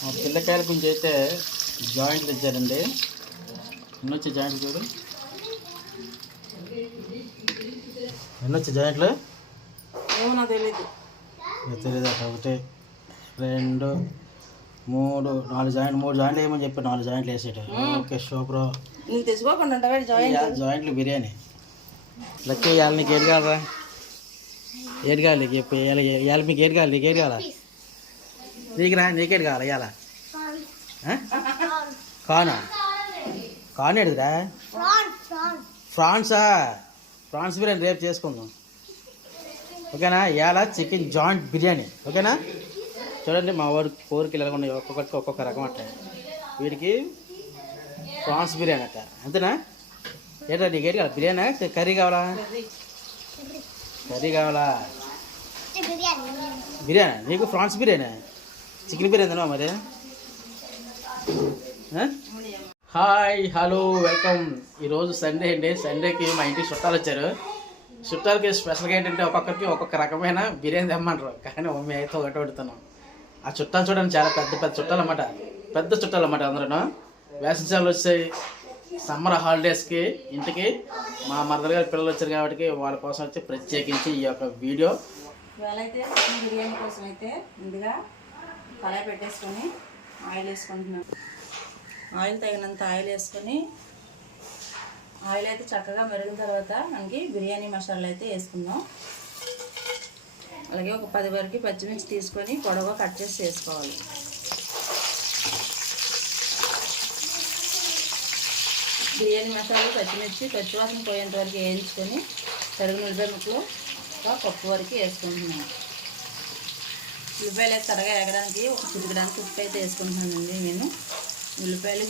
పిల్లకాయల గురించి అయితే జాయింట్లు ఇచ్చారండి. ఎన్నొచ్చి జాయింట్లు చూడు, ఎన్నొచ్చి జాయింట్లు ఏమో నాకు తెలీదు. తెలీదా? 1 2 3 4 జాయింట్లు, 3 జాయింట్లు వేయమని చెప్పి 4 జాయింట్లు వేసేట. Okay super. నీకు తెచ్చుకోకుండా జాయింట్లు బిర్యానీ. లక్కీ ఇవాళ నీకు ఏది కావాలా? ఏది కావాలి నీకు చెప్పి? ఇవాళ మీకు ఏది కావాలి? నీకు ఏది కావాలా? నీకేది కావాలా ఇవాళ? కార్న్ ఎడుగురా? ఫ్రాన్సా? ఫ్రాన్స్ బిర్యానీ రేపు చేసుకుందాం, ఓకేనా? ఇవాళ చికెన్ జాయింట్ బిర్యానీ, ఓకేనా? చూడండి మా వాడు కోరికలు ఎలా ఉన్నాయి, ఒక్కొక్కరికి ఒక్కొక్క రకం అట్ట. వీడికి ప్రాన్స్ బిర్యానీ అట్ట, అంతేనా? ఏంటో నీకు ఏంటి కావాలి? బిర్యానీ కర్రీ కావాలా? కర్రీ కావాలా? బిర్యానీ నీకు? ఫ్రాన్స్ బిర్యానీ, చికెన్ బిర్యానీ తినవా మరి? Hi hello welcome. ఈరోజు సండే అండి. సండేకి మా ఇంటికి చుట్టాలు వచ్చారు. చుట్టాలకి స్పెషల్గా ఏంటంటే ఒక్కొక్కరికి ఒక్కొక్క రకమైన బిర్యానీ తెమ్మంటారు, కానీ మమ్మీ అయితే ఒకటి వండుతున్నాం. ఆ చుట్టాలు చూడండి, చాలా పెద్ద పెద్ద చుట్టాలు అన్నమాట, పెద్ద చుట్టాలు అన్నమాట. అందరూ వేసవికాలాలు వచ్చాయి, సమ్మర్ హాలిడేస్కి ఇంటికి మా మదర్ గారి పిల్లలు వచ్చారు కాబట్టి వాళ్ళ కోసం వచ్చి ప్రత్యేకించి ఈ యొక్క వీడియో. ఇవాళ అయితే చికెన్ బిర్యానీ కోసం అయితే ముందుగా కళాయి పెట్టేసుకొని ఆయిల్ వేసుకుంటున్నాం. ఆయిల్ తగినంత ఆయిల్ వేసుకొని, ఆయిల్ అయితే చక్కగా మెరిగిన తర్వాత మనకి బిర్యానీ మసాలా అయితే వేసుకుందాం. అలాగే ఒక 10 వరకు పచ్చిమిర్చి తీసుకొని పొడవుగా కట్ చేసి వేసుకోవాలి. బిర్యానీ మసాలా పచ్చిమిర్చి పచ్చివాసన పోయేంత వరకు వేయించుకొని తరిగిన ఉల్లిపాయ ముక్కలు పప్పు వరకు వేసుకుంటున్నాను. ఉల్లిపాయలు అయితే త్వరగా ఎగడానికి ఒక చిటికడానికి ఉప్పు అయితే వేసుకుంటున్నానండి నేను. ఉల్లిపాయలు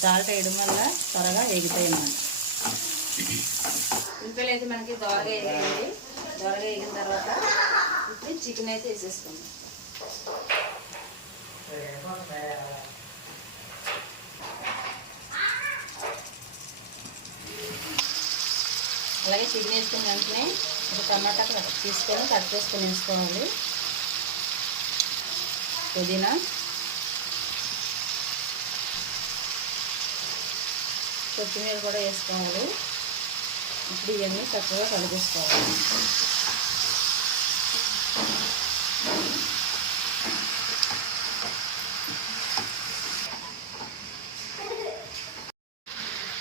సాల్ట్ వేయడం వల్ల త్వరగా వేగుతాయి అన్నమాట. ఉల్లిపాయలు అయితే మనకి దోరగా వేగాయండి. దోరగా వేగిన తర్వాత ఇప్పుడు చికెన్ అయితే వేసేసుకుందాం. అలాగే చికెన్ వేసుకున్న వెంటనే ఒక టమాటా తీసుకొని కట్ చేసుకొని వేసుకోవాలి. పుదీనా, కొత్తిమీర కూడా వేసుకోవాలి. ఇప్పుడు ఇవన్నీ చక్కగా కలిపేసుకోవాలి.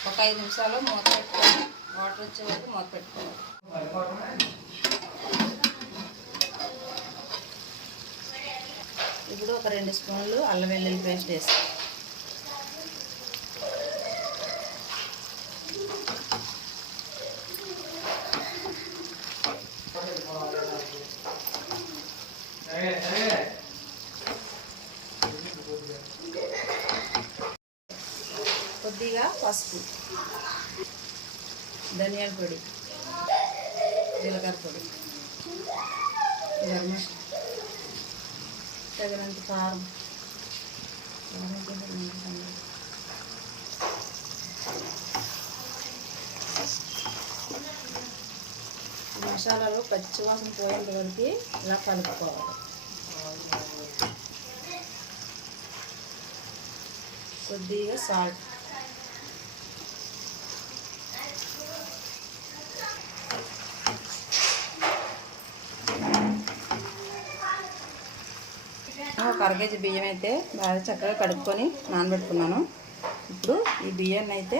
ఒక 5 నిమిషాలు మూత పెట్టుకొని వాటర్ వచ్చే వరకు మూత పెట్టుకోవాలి. ఇప్పుడు ఒక 2 స్పూన్లు అల్లం వెల్లుల్లి పేస్ట్ వేసి కొద్దిగా పసుపు, ధనియాల పొడి, జీలకర్ర పొడి, గరం మసాలా, తగినంత కారం, మసాలాలు పచ్చివాసన పోయేంత వరకు ఇలా కలుపుకోవాలి. కొద్దిగా సాల్ట్, ఒక 1/2 కేజీ బియ్యం అయితే బాగా చక్కగా కడుక్కొని నానబెట్టుకున్నాను. ఇప్పుడు ఈ బియ్యాన్ని అయితే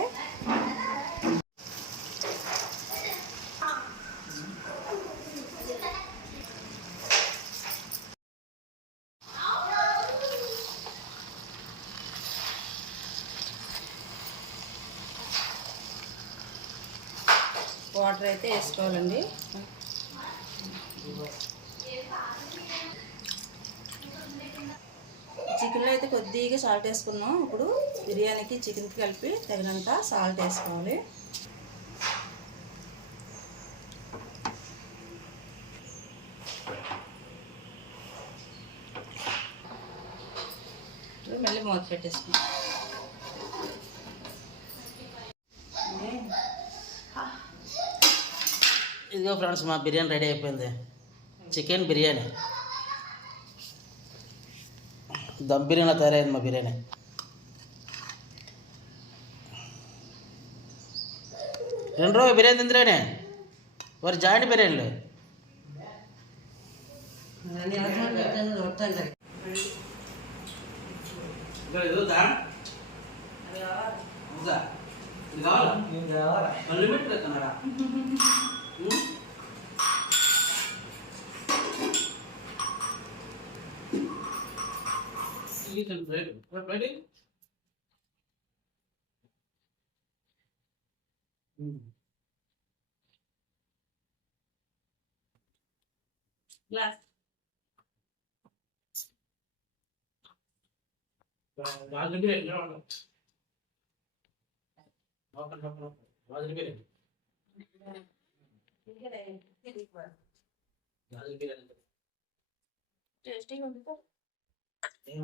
వాటర్ అయితే వేసుకోవాలండి. చికెన్లో అయితే కొద్దిగా సాల్ట్ వేసుకున్నాం. ఇప్పుడు బిర్యానీకి చికెన్కి కలిపి తగినంత సాల్ట్ వేసుకోవాలి. మళ్ళీ మూత పెట్టేసుకున్నాం. ఇదిగో ఫ్రెండ్స్, మా బిర్యానీ రెడీ అయిపోయింది. చికెన్ బిర్యానీ దమ్ బిర్యానీ తయారైంది మా బిర్యానీ. రెండు రోజు బిర్యానీ తిందిరేనే వారి జాయింట్ బిర్యానీలు. గ్లాస్ టేస్టీగా ఉంది. ఏం